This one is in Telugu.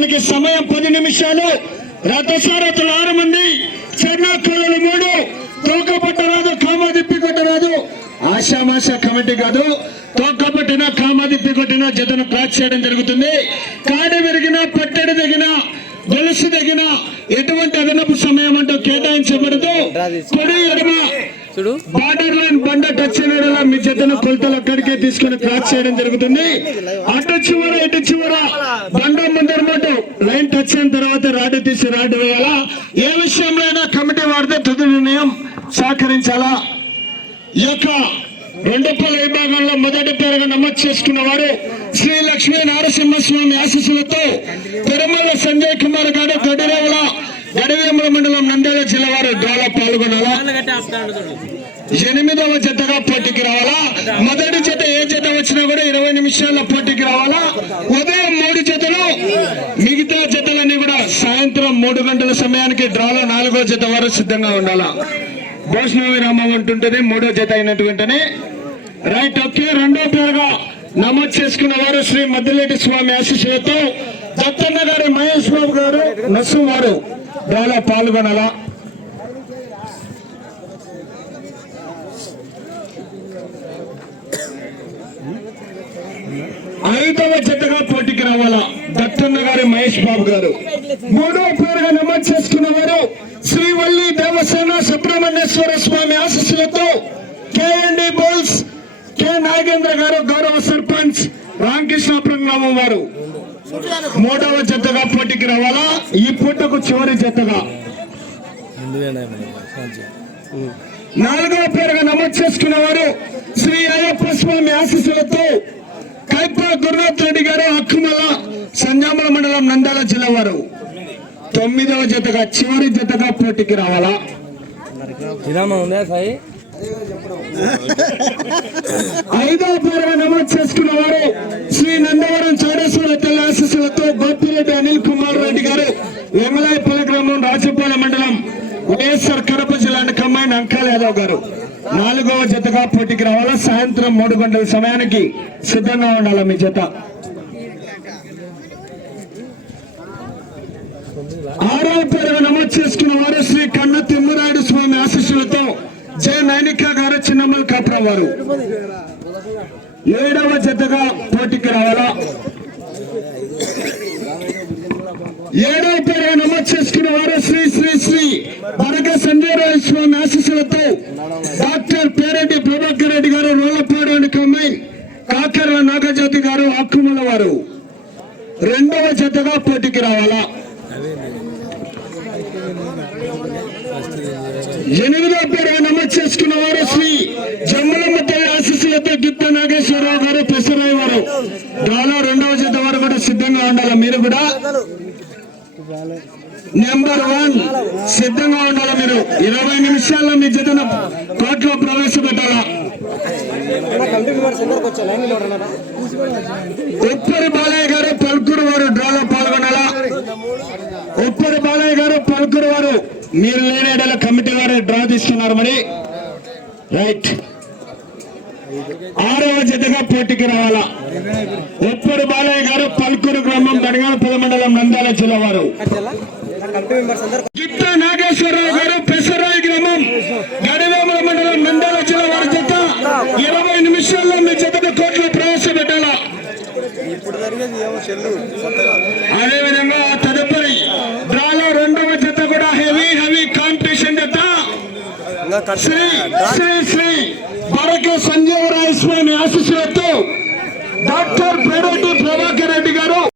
ప్రారంభోత్సవానికి సమయం పది నిమిషాలు. రథసారథులు ఆరు మంది. చెన్నాకళలు మూడు. తోక పట్టరాదు కామ కొట్టరాదు. ఆశామాష కమిటీ కాదు. తోక పట్టిన కామ తిప్పి కొట్టిన జతను క్రాచ్ చేయడం జరుగుతుంది. కాడి విరిగిన పట్టడి తగిన గొలుసు తగిన ఎటువంటి అదనపు సమయం అంటూ కేటాయించబడదు. కొడి ఎడమ చూడు. బార్డర్ లైన్ బండ టచ్ అయిన జతను కొలతలు అక్కడికే తీసుకుని క్రాస్ చేయడం జరుగుతుంది. అటు చివర ఇటు చివర బండ ముందర మటు లైన్ టచ్ అయిన తర్వాత రాడ్డు తీసి రాడ్ వేయాలా? ఏ విషయంలో అయినా కమిటీ వాడితే తుది నిర్ణయం సహకరించాలా? ఈ యొక్క రెండు పల విభాగంలో మొదటి పేరుగా నమోదు చేసుకున్న వారు శ్రీ లక్ష్మీ నారసింహస్వామి ఆశీస్సులతో తిరుమల సంజయ్ కుమార్ గారు గడిరేవుల గడివేముల మండలం నంద్యాల జిల్లా వారు డ్రాలో పాల్గొనాలా? ఎనిమిదవ జతగా పోటీకి రావాలా? మొదటి జత ఏ జత వచ్చినా కూడా ఇరవై నిమిషాల పోటీకి రావాలా? ఉదయం మూడు జతలు మిగతా జతలన్నీ కూడా సాయంత్రం మూడు గంటల సమయానికి డ్రాలో నాలుగో జత వరకు సిద్ధంగా ఉండాలా? భోష్ణవి విరామం ఉంటుంటది మూడో జత అయినటువంటినే రైట్ ఓకే రెండో పేరుగా నమోదు చేసుకున్న వారు శ్రీ మద్దిలేటి స్వామి ఆశీస్సులతో దత్తన్న గారి మహేష్ బాబు గారు నస్సు వారు డ్రాలో పాల్గొనాలా? ఐదవ జతగా పోటీకి రావాలా? దత్తన్న గారు మహేష్ బాబు గారు. మూడవ పేరుగా నమోదు చేసుకున్న వారు శ్రీవల్లి దేవసేన సుబ్రహ్మణ్యేశ్వర స్వామి ఆశీస్సులతో కేఎండి బోల్స్ కె నాగేంద్ర గారు గౌరవ సర్పంచ్ రామకృష్ణాపురం గ్రామం వారు. మూడవ జతగా పోటీకి రావాలా? ఈ పూటకు చివరి జతగా. నాలుగవ పేరుగా నమోదు చేసుకున్న వారు శ్రీ అయ్యప్ప స్వామి ఆశీస్సులతో కైప గురునాథ్ రెడ్డి గారు హక్కుమల సంజామల మండలం నంద్యాల జిల్లా వారు. తొమ్మిదవ జతగా చివరి జతగా పోటీకి రావాలా? ఐదవ పేరుగా నమోదు చేసుకున్న వారు శ్రీ నందవరం చౌడేశ్వర తల్లి ఆశీస్సులతో గోపిరెడ్డి అనిల్ కుమార్ రెడ్డి గారు వెమలాయపల్లి గ్రామం రాజపాల మండలం వైఎస్ఆర్ కడప అమ్మాయి నంకాల యాదవ్ గారు. నాలుగవ జతగా పోటీకి రావాలా? సాయంత్రం మూడు గంటల సమయానికి సిద్ధంగా ఉండాలి మీ జత? ఆరవ పేరు నమోదు చేసుకున్న వారు శ్రీ కన్న తిమ్మరాయుడు స్వామి ఆశీస్సులతో జయ నైనిక గారు చిన్నమ్మల కాపురం వారు. ఏడవ జతగా పోటీకి రావాలా? ఏడవ పేరుగా నమోదు చేసుకున్న వారు శ్రీ శ్రీ శ్రీ బరగ సంజయరాయ స్వామి ఆశీస్సులతో డాక్టర్ పేరెడ్డి ప్రభాకర్ రెడ్డి గారు రోలపాడు అని కమ్మాయి కాకర నాగజ్యోతి గారు అక్కుమల వారు. రెండవ జతగా పోటీకి రావాలా? ఎనిమిదో పేరుగా నమోదు చేసుకున్న వారు శ్రీ జమ్మలమ్మ తల్లి ఆశీస్సులతో గిత్త నాగేశ్వరరావు గారు పెసరాయి వారు. దానిలో రెండవ జత వరకు కూడా సిద్ధంగా ఉండాలి? మీరు కూడా? నెంబర్ వన్ సిద్ధంగా ఉండాలి మీరు ఇరవై నిమిషాల్లో మీ జతను కోర్టులో ప్రవేశపెట్టాలా? ఉప్పరి బాలయ్య గారు పలుకురు వారు డ్రాలో పాల్గొనాలా? ఉప్పరి బాలయ్య గారు పలుకురు వారు మీరు లేని కమిటీ వారు డ్రా తీస్తున్నారు మరి. రైట్ ఆరవ జతగా పోటీకి రావాలా? ఉప్పరి బాలయ్య గారు పలుకురు గ్రామం బడిగానపద మండలం నంద్యాల జిల్లా వారు. గిత్త నాగేశ్వరరావు గారు పెసరాయి గ్రామం గడివేముల మండలం నంద్యాల జిల్లా వారి జత ఇరవై నిమిషాల్లో మీ జతను కోట్లు ప్రవేశపెట్టాలా. అదే విధంగా తదుపరి డ్రాలో రెండవ జత కూడా హెవీ హెవీ కాంపిటీషన్ జత. శ్రీ శ్రీ శ్రీ బరక సంజీవరాయ స్వామి ఆశీస్సులతో డాక్టర్ పేరెడ్డి ప్రభాకర్ రెడ్డి గారు